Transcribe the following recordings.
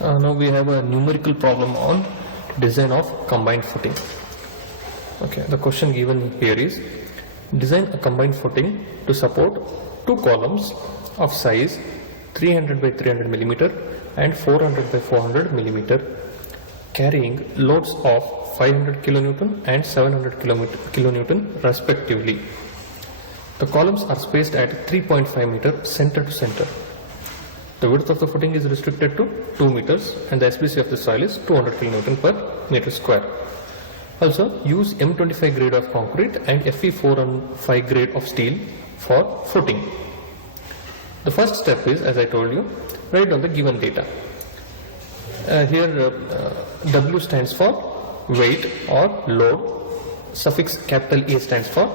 Now we have a numerical problem on design of combined footing. Okay, the question given here is design a combined footing to support two columns of size 300 by 300 millimeter and 400 by 400 millimeter carrying loads of 500 kilonewton and 700 kilonewton respectively. The columns are spaced at 3.5 meter center to center. The width of the footing is restricted to 2 meters and the SBC of the soil is 200 kilonewton per meter square. Also use M25 grade of concrete and Fe415 grade of steel for footing. The first step is, as I told you, write down the given data. Here W stands for weight or load, suffix capital A stands for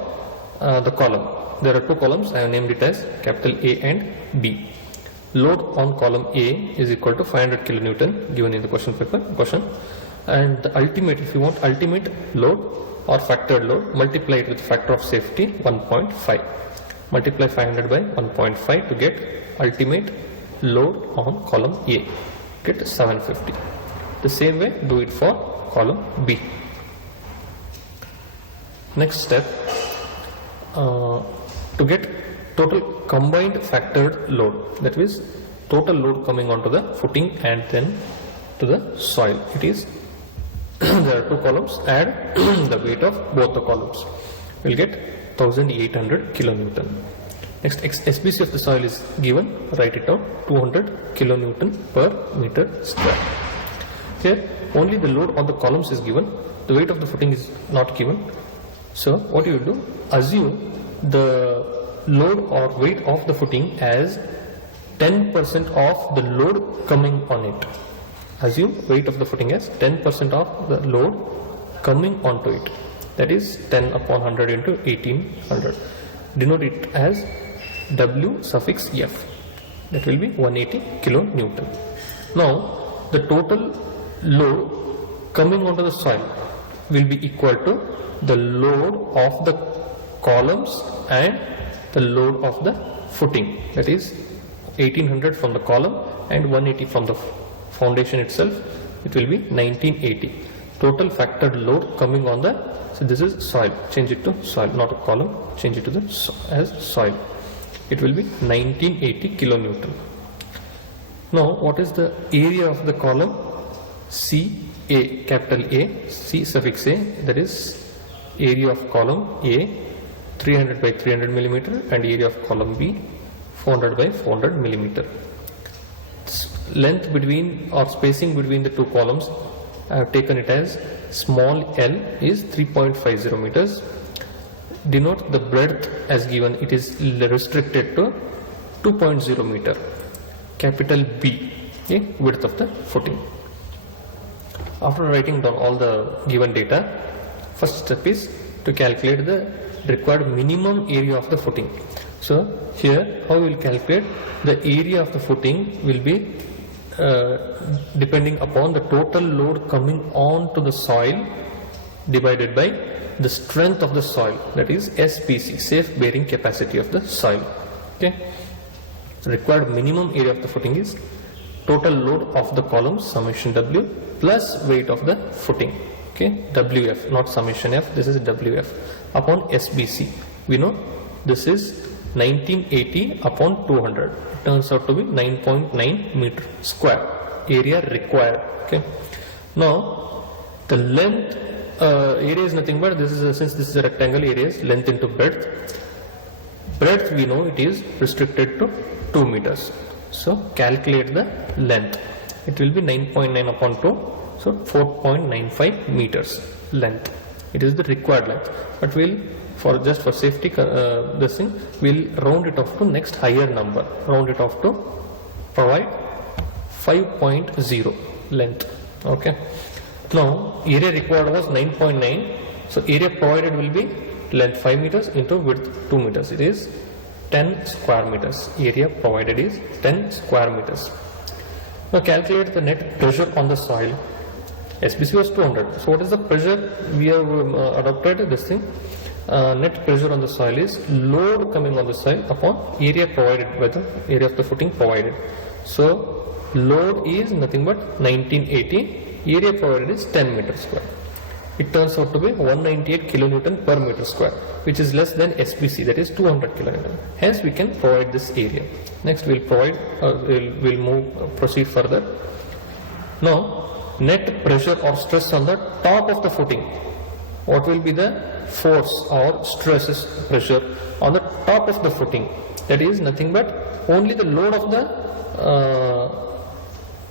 the column. There are two columns, I have named it as capital A and B. Load on column A is equal to 500 kilonewton given in the question paper and the ultimate, if you want ultimate load or factored load, multiply it with factor of safety 1.5. Multiply 500 by 1.5 to get ultimate load on column A, get 750. The same way do it for column B. Next step, to get total combined factored load, that is total load coming onto the footing and then to the soil. It is there are two columns, add the weight of both the columns, we'll get 1800 kilonewton. Next, SBC of the soil is given, write it out, 200 kilonewton per meter square. Here only the load on the columns is given, the weight of the footing is not given. So what you will do, assume the load or weight of the footing as 10% of the load coming on it. Assume weight of the footing as 10% of the load coming onto it, that is 10 upon 100 into 1800. Denote it as W suffix F, that will be 180 kilonewton. Now the total load coming onto the soil will be equal to the load of the columns and the load of the footing, that is 1800 from the column and 180 from the foundation itself. It will be 1980. Total factored load coming on the, so this is soil, change it to soil, not a column, change it to the as soil. It will be 1980 kilonewton. Now what is the area of the column? CA, capital A, C suffix A, that is area of column A 300 by 300 millimeter and area of column B 400 by 400 millimeter. Length between or spacing between the two columns, I have taken it as small l is 3.50 meters. Denote the breadth as given, it is restricted to 2.0 meter. Capital B, okay, width of the footing. After writing down all the given data, first step is to calculate the required minimum area of the footing. So here how we will calculate the area of the footing will be depending upon the total load coming on to the soil divided by the strength of the soil, that is SBC, safe bearing capacity of the soil. Okay, required minimum area of the footing is total load of the columns summation W plus weight of the footing. Okay, WF, not summation F, this is WF upon SBC. We know this is 1980 upon 200. It turns out to be 9.9 meter square area required. Okay, now the length area is nothing but this is since this is a rectangle, area is length into breadth. Breadth we know it is restricted to 2 meters. So calculate the length. It will be 9.9 upon 2. So 4.95 meters length. It is the required length. But we'll for just for safety this thing we'll round it off to next higher number. Round it off to provide 5.0 length. Okay. Now area required was 9.9. So area provided will be length 5 meters into width 2 meters. It is 10 square meters. Area provided is 10 square meters. Now calculate the net pressure on the soil. SBC was 200. So what is the pressure we have adopted this thing? Net pressure on the soil is load coming on the soil upon area provided by the area of the footing provided. So load is nothing but 1980, area provided is 10 meters square. It turns out to be 198 kilonewton per meter square, which is less than SPC, that is 200 kilonewton. Hence we can provide this area. Next we'll proceed further. Now net pressure or stress on the top of the footing. What will be the force or stresses pressure on the top of the footing? That is nothing but only the load of the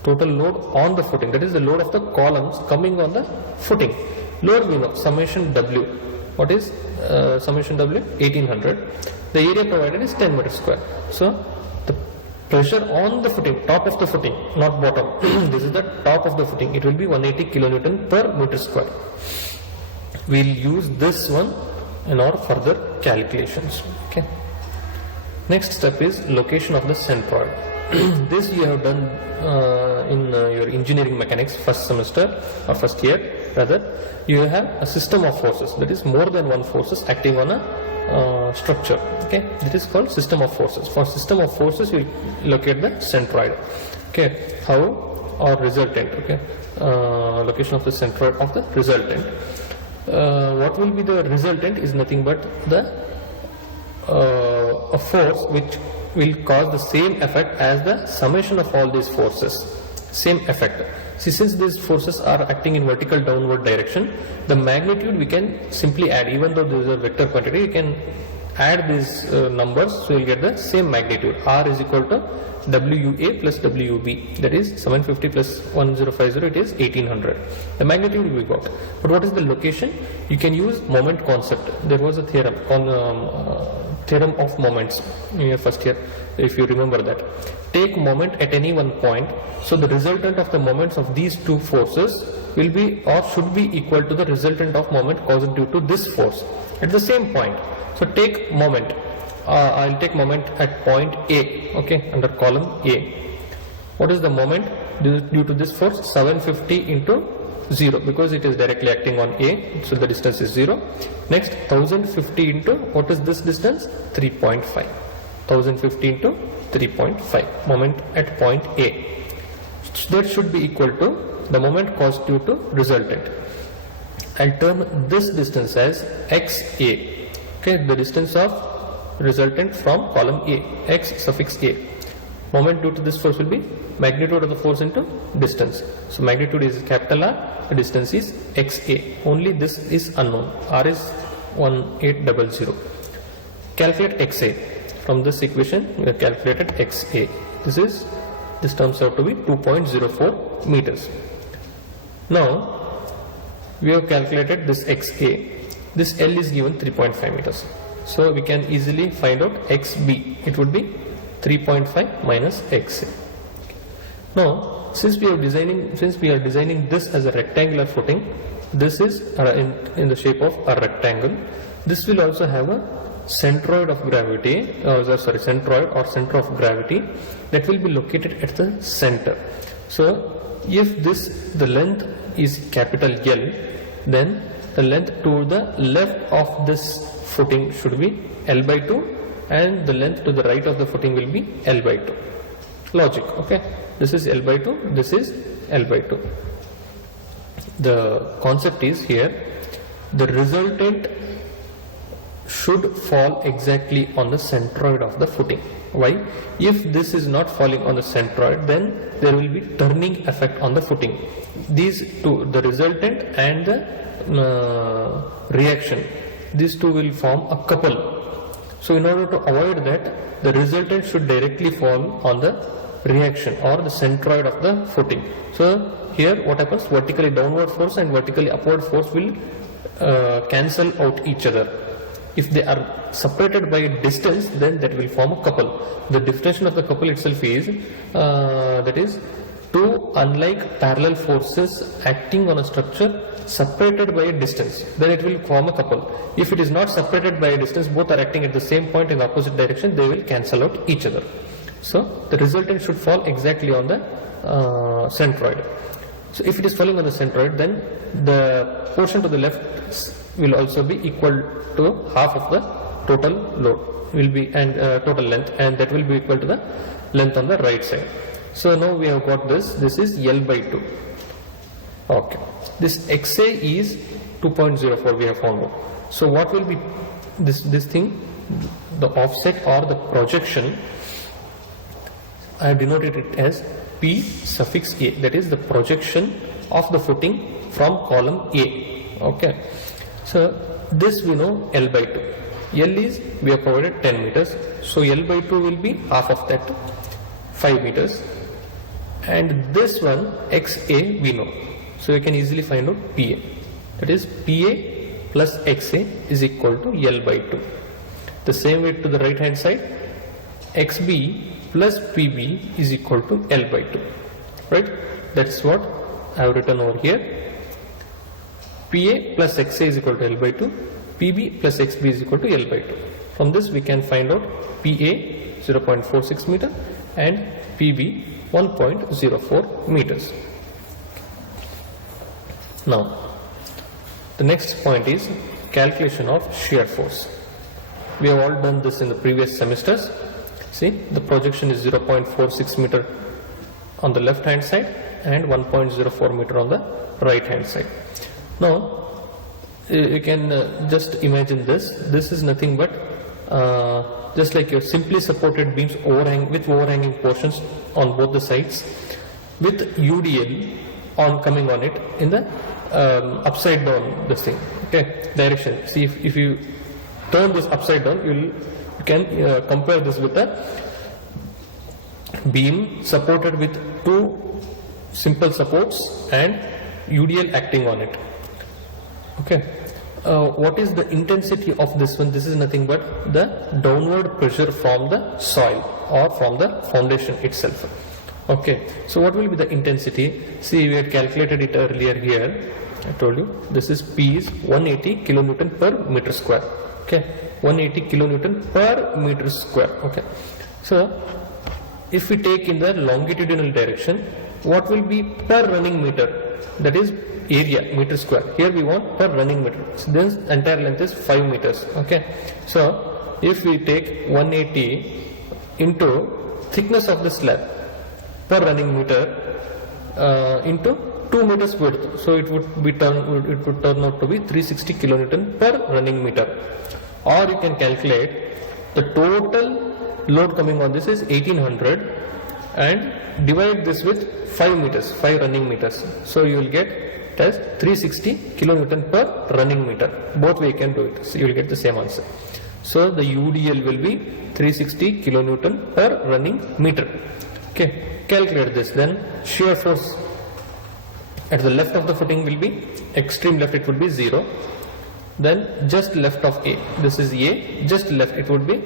total load on the footing, that is the load of the columns coming on the footing. Load we know, summation W. What is summation W? 1800. The area provided is 10 meters square. So the pressure on the footing, top of the footing, not bottom. This is the top of the footing. It will be 180 kilonewton per meter square. We'll use this one in our further calculations. Okay. Next step is location of the centroid. This you have done in your engineering mechanics first semester or first year rather. You have a system of forces, that is more than one forces acting on a structure. Okay, that is called system of forces. For system of forces we locate the centroid. Okay, how? Or resultant. Okay, location of the centroid of the resultant. What will be the resultant is nothing but the a force which will cause the same effect as the summation of all these forces. Same effect. See, since these forces are acting in vertical downward direction, the magnitude we can simply add. Even though this is a vector quantity, you can add these numbers, so you'll get the same magnitude. R is equal to WUA plus WUB, that is 750 plus 1050, it is 1800. The magnitude we got. But what is the location? You can use moment concept. There was a theorem on theorem of moments in your first year, if you remember that. Take moment at any one point, so the resultant of the moments of these two forces will be or should be equal to the resultant of moment caused due to this force at the same point. So take moment. I'll take moment at point A, okay, under column A. What is the moment due to this force? 750 into 0, because it is directly acting on A, so the distance is 0. Next, 1050 into, what is this distance? 3.5. 1050 into 3.5, moment at point A. That should be equal to the moment caused due to resultant. I'll term this distance as XA, okay, the distance of resultant from column A, X suffix A. Moment due to this force will be magnitude of the force into distance. So magnitude is capital R, the distance is XA. Only this is unknown. R is 1800. Calculate XA. From this equation we have calculated XA. This turns out to be 2.04 meters. Now we have calculated this XA. This L is given 3.5 meters. So we can easily find out XB. It would be 3.5 minus XA. Now, since we are designing this as a rectangular footing, this is in the shape of a rectangle. This will also have a centroid of gravity, centroid or center of gravity that will be located at the center. So, if the length is capital L, then the length to the left of this footing should be L by 2, and the length to the right of the footing will be L by 2. Logic, okay? This is L by 2, this is L by 2. The concept is here, the resultant should fall exactly on the centroid of the footing. Why? If this is not falling on the centroid, then there will be turning effect on the footing. These two, the resultant and the reaction, these two will form a couple. So in order to avoid that, the resultant should directly fall on the reaction or the centroid of the footing. So here what happens? Vertically downward force and vertically upward force will cancel out each other. If they are separated by a distance, then that will form a couple. The definition of the couple itself is that is two unlike parallel forces acting on a structure separated by a distance, then it will form a couple. If it is not separated by a distance, both are acting at the same point in the opposite direction, they will cancel out each other. So the resultant should fall exactly on the centroid. So if it is falling on the centroid, then the portion to the left will also be equal to half of the total load will be, and total length, and that will be equal to the length on the right side. So now we have got this. This is L by 2. Okay. This XA is 2.04 we have found out. So what will be this thing? The offset or the projection, I have denoted it as P suffix A. That is the projection of the footing from column A. Okay. So this we know L by 2. L is, we have provided 10 meters. So L by 2 will be half of that, 5 meters. And this one XA we know. So you can easily find out PA. That is PA plus XA is equal to L by 2. The same way to the right hand side, XB plus PB is equal to L by 2. Right? That's what I have written over here. PA plus XA is equal to L by 2. PB plus XB is equal to L by 2. From this we can find out PA 0.46 meter and PB 1.04 meters. Now, the next point is calculation of shear force. We have all done this in the previous semesters. See, the projection is 0.46 meter on the left hand side and 1.04 meter on the right hand side. Now, you can just imagine this. This is nothing but just like your simply supported beams with overhanging portions on both the sides with UDL on coming on it in the upside down this thing, okay, direction. See, if you turn this upside down, you can compare this with a beam supported with two simple supports and UDL acting on it. Okay, what is the intensity of this one? This is nothing but the downward pressure from the soil or from the foundation itself. Okay, so what will be the intensity? See, we had calculated it earlier here. I told you this is P is 180 kilonewton per meter square. Okay, 180 kilonewton per meter square. Okay, so if we take in the longitudinal direction, what will be per running meter? That is area, meter square. Here we want per running meter. So this entire length is 5 meters. Okay, so if we take 180 into thickness of the slab per running meter into 2 meters width, so it would turn out to be 360 kilonewton per running meter. Or you can calculate the total load coming on this is 1800 and divide this with 5 meters, 5 running meters. So you will get it as 360 kilonewton per running meter. Both way you can do it. So you will get the same answer. So the UDL will be 360 kilonewton per running meter. Okay, calculate this. Then shear force at the left of the footing will be, extreme left it would be 0. Then just left of A, this is A, just left it would be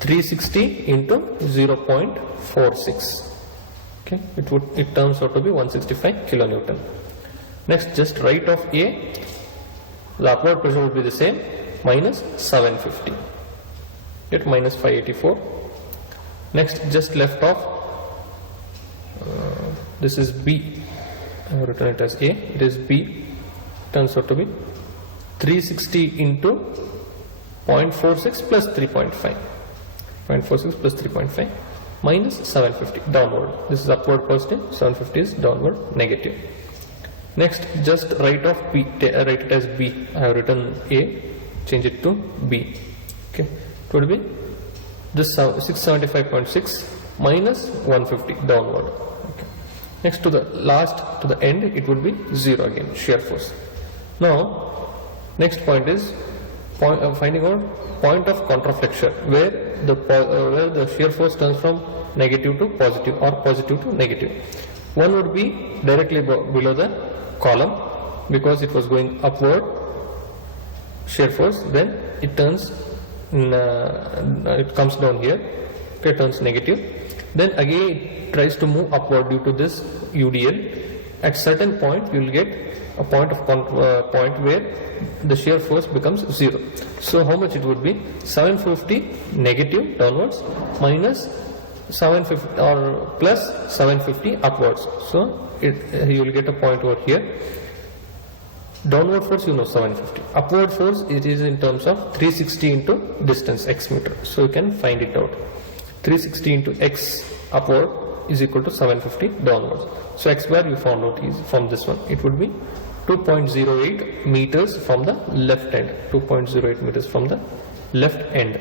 360 into 0.46. Okay, it turns out to be 165 kilonewton. Next, just right of A, the upward pressure would be the same, minus 750. Get minus 584. Next, just left of this is B. I have written it as A. It is B. Turns out to be 360 into 0.46 plus 3.5. 0.46 plus 3.5 minus 750 downward. This is upward positive. 750 is downward negative. Next, just right of B. Write it as B. I have written A. Change it to B. Okay. It would be this 675.6 minus 150 downward. Okay. Next to the last, to the end, it would be 0 again, shear force. Now, next point is finding out point of contraflexure, where the shear force turns from negative to positive or positive to negative. One would be directly below the column because it was going upward shear force, then it turns it comes down here, it turns negative. Then again it tries to move upward due to this UDL. At certain point you will get a point where the shear force becomes 0. So how much it would be? 750 negative downwards minus 750 or plus 750 upwards. So you will get a point over here. Downward force, you know, 750. Upward force, it is in terms of 360 into distance x meter. So you can find it out. 360 into x upward is equal to 750 downwards. So x bar you found out is from this one. It would be 2.08 meters from the left end. 2.08 meters from the left end.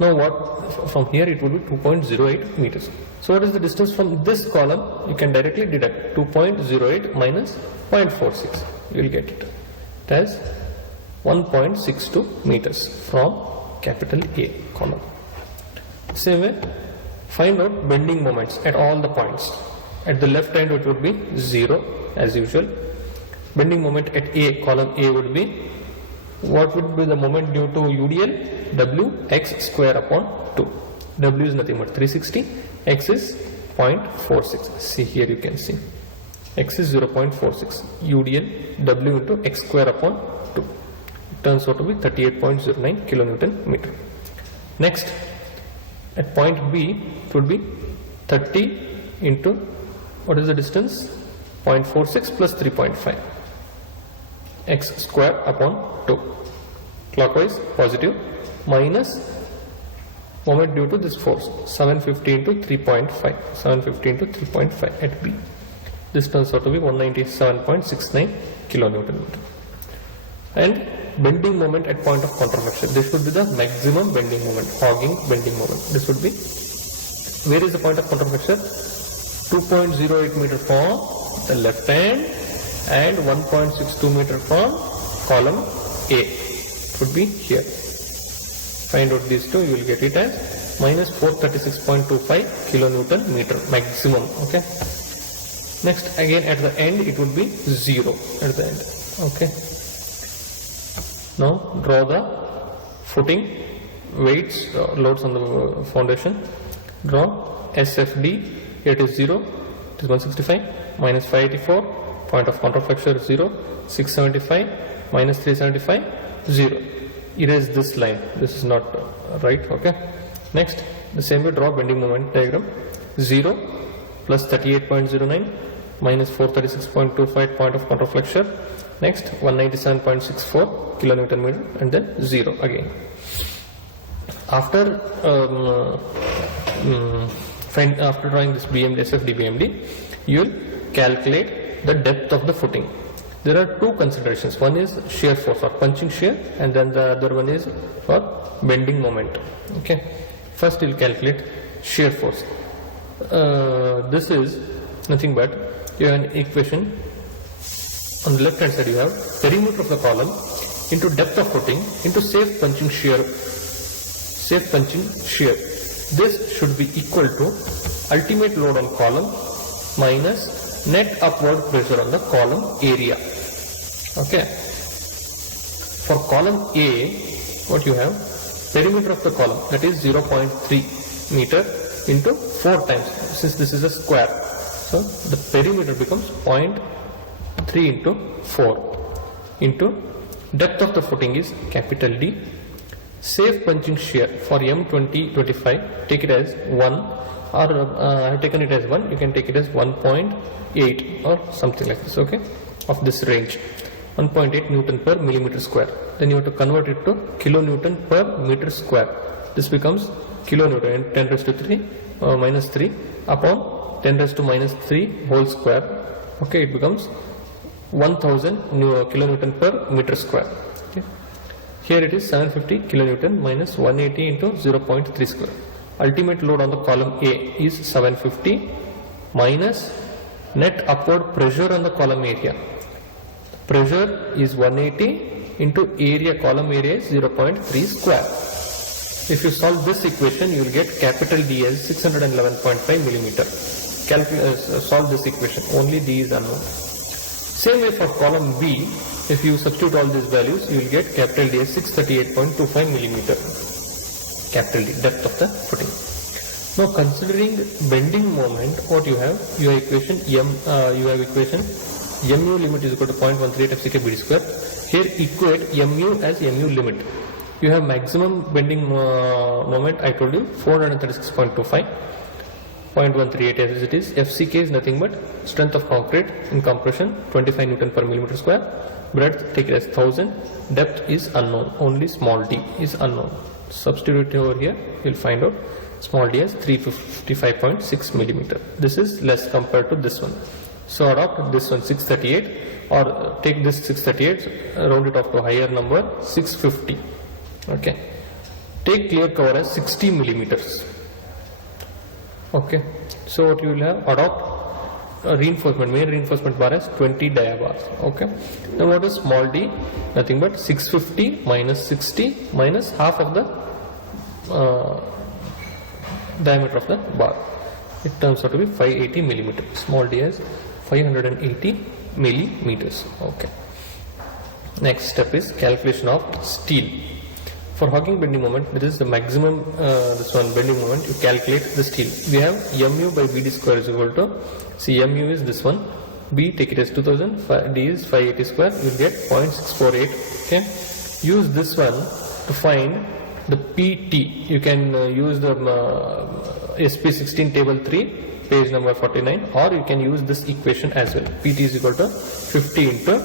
Now what, from here it would be 2.08 meters. So what is the distance from this column? You can directly deduct 2.08 minus 0.46. You will get it as 1.62 meters from capital A column. Same way, find out bending moments at all the points. At the left end it would be 0 as usual. Bending moment at A, column A would be, what would be the moment due to UDL? W x square upon 2. W is nothing but 360, x is 0.46. See here you can see. X is 0.46. UDL W into x square upon 2. It turns out to be 38.09 kilonewton meter. Next, at point B, it would be 30 into, what is the distance? 0.46 plus 3.5. X square upon 2. Clockwise, positive, minus moment due to this force, 750 into 3.5. 750 into 3.5 at B. This turns out to be 197.69 kilonewton meter. And bending moment at point of contraflexion. This would be the maximum bending moment, hogging bending moment. This would be, where is the point of contraflexion? 2.08 meter from the left hand and 1.62 meter from column A. It would be here. Find out these two, you will get it as minus 436.25 kilonewton meter maximum. Okay. Next, again at the end it would be 0 at the end. Okay. Now draw the footing, weights, loads on the foundation. Draw SFD. Here it is 0. It is 165 minus 584. Point of contraflexure 0. 675 minus 375 0. Erase this line. This is not right. Okay. Next, the same way draw bending moment diagram. 0 plus 38.09 minus 436.25 point of contraflexure. Next, 197.64 kilonewton meter, and then 0 again. After after drawing this BMD, SFD BMD, you will calculate the depth of the footing. There are two considerations. One is shear force or punching shear, and then the other one is for bending moment. Okay. First, you will calculate shear force. This is nothing but, you have an equation. On the left hand side you have perimeter of the column into depth of footing into safe punching shear. This should be equal to ultimate load on column minus net upward pressure on the column area. Okay. For column A, what you have? Perimeter of the column, that is 0.3 meter into 4 times, since this is a square. So the perimeter becomes 0.3 into 4 into depth of the footing is capital D. Safe punching shear for M2025, take it as 1, or I have taken it as 1, you can take it as 1.8 or something like this, okay, of this range. 1.8 Newton per millimeter square. Then you have to convert it to kilonewton per meter square. This becomes kilonewton, 10 raised to 3 minus 3 upon 10 raised to minus 3 whole square. Okay, it becomes 1000 kilonewton per meter square. Okay. Here it is 750 kilonewton minus 180 into 0.3 square. Ultimate load on the column A is 750 minus net upward pressure on the column area. Pressure is 180 into area, column area is 0.3 square. If you solve this equation, you will get capital D as 611.5 millimeter. Solve this equation, only D is unknown. Same way for column B, if you substitute all these values, you will get capital D as 638.25 millimeter. Capital D, depth of the footing. Now considering bending moment, what you have? You have equation mu limit is equal to 0.18 FCK BD square. Here equate mu as mu limit. You have maximum bending moment, I told you 436.25, 0.138 as it is. FCK is nothing but strength of concrete in compression, 25 Newton per millimeter square. Breadth, take it as 1000. Depth is unknown, only small d is unknown. substitute over here, you'll find out small d as 355.6 millimeter. This is less compared to this one. So adopt this one 638, or take this 638, round it off to a higher number 650. Okay. Take clear cover as 60 millimeters. Okay. So what you will have, adopt reinforcement, main reinforcement bar as 20 dia bars. Okay. Now what is small d? Nothing but 650 minus 60 minus half of the diameter of the bar. It turns out to be 580 millimeters. Small d as 580 millimeters. Okay. Next step is calculation of steel. For Hawking bending moment, this is the maximum this one bending moment. You calculate the steel. We have mu by Bd square is equal to, see mu is this one, B take it as 2000, D is 580 square. You will get 0.648. Okay. Use this one to find the PT. You can use the SP16 table 3. Page number 49, or you can use this equation as well. PT is equal to 50 into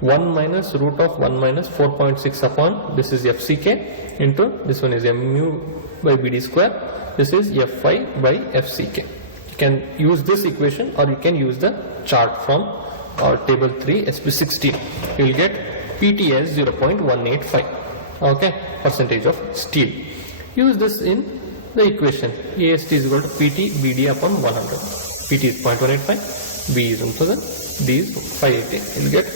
1 minus root of 1 minus 4.6 upon, this is FCK, into this one is mu by Bd square, this is Fi by FCK. You can use this equation, or you can use the chart from our table 3 SP16. You will get PT as 0.185. Okay, percentage of steel. Use this in the equation. AST is equal to PT BD upon 100. PT is 0.185, B is 1000, D is 580. You will get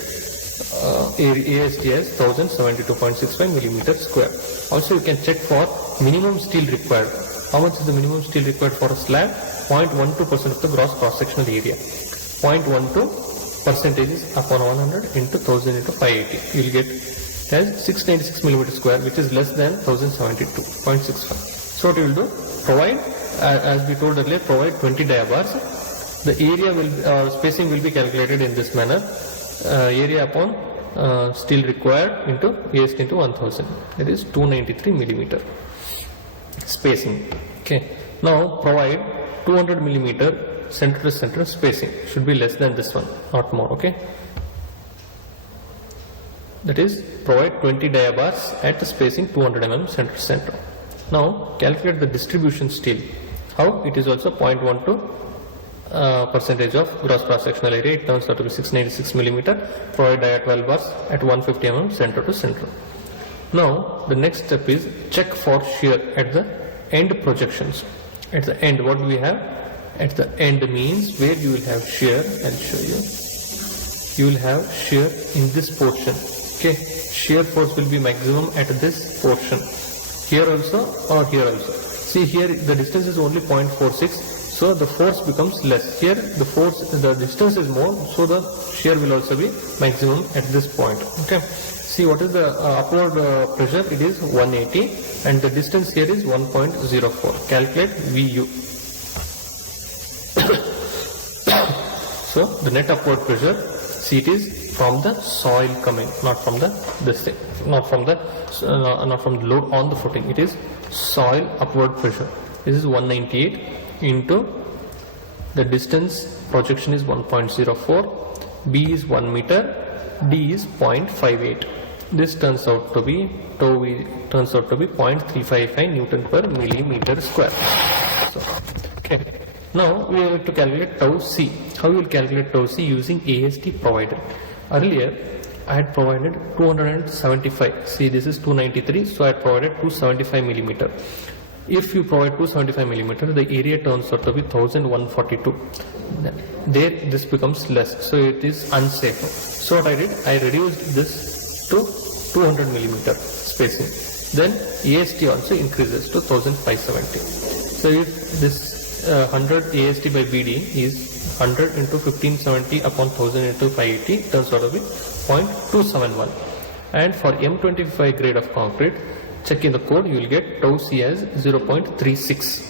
AST as 1072.65 millimeter square. Also you can check for minimum steel required. How much is the minimum steel required for a slab? 0.12% of the gross cross-sectional area. 0.12 percentages upon 100 into 1000 into 580. You will get as 696 millimeter square, which is less than 1072.65. So what you will do, provide, as we told earlier, provide 20 dia bars. The area will, spacing will be calculated in this manner. Area upon steel required into AST into 1000. That is 293 millimeter spacing. Okay. Now provide 200 millimeter center to center spacing. Should be less than this one, not more. Okay. That is, provide 20 dia bars at the spacing 200 mm center to center. Now calculate the distribution steel. How? It is also 0.12 percentage of gross cross sectional area. It turns out to be 696 millimeter. Provide dia 12 bars at 150 mm center to center. Now the next step is check for shear at the end projections. At the end, what do we have? At the end means where you will have shear. I'll show you. You will have shear in this portion. Okay, shear force will be maximum at this portion. Here also or here also. See, here the distance is only 0.46, so the force becomes less. Here the distance is more, so the shear will also be maximum at this point. Okay. See, what is the upward pressure? It is 180, and the distance here is 1.04. Calculate VU. So the net upward pressure, see, it is from the soil coming, not from the not from the load on the footing. It is soil upward pressure. This is 198 into the distance projection is 1.04, B is 1 meter, D is 0.58. This turns out to be 0.355 Newton per millimeter square. So, okay. Now we have to calculate tau C. How you will calculate tau C? Using AST provided. Earlier I had provided 275. See, this is 293, so I had provided 275 millimeter. If you provide 275 millimeter, the area turns out to be 1142. There this becomes less, so it is unsafe. So what I did, I reduced this to 200 millimeter spacing. Then AST also increases to 1570. So if this 100 AST by BD is 100 into 1570 upon 1000 into 580, turns out to be 0.271. And for M25 grade of concrete, check in the code, you will get tau C as 0.36.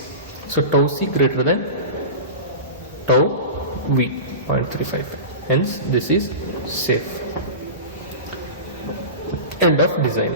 So tau C greater than tau V, 0.35. Hence this is safe. End of design.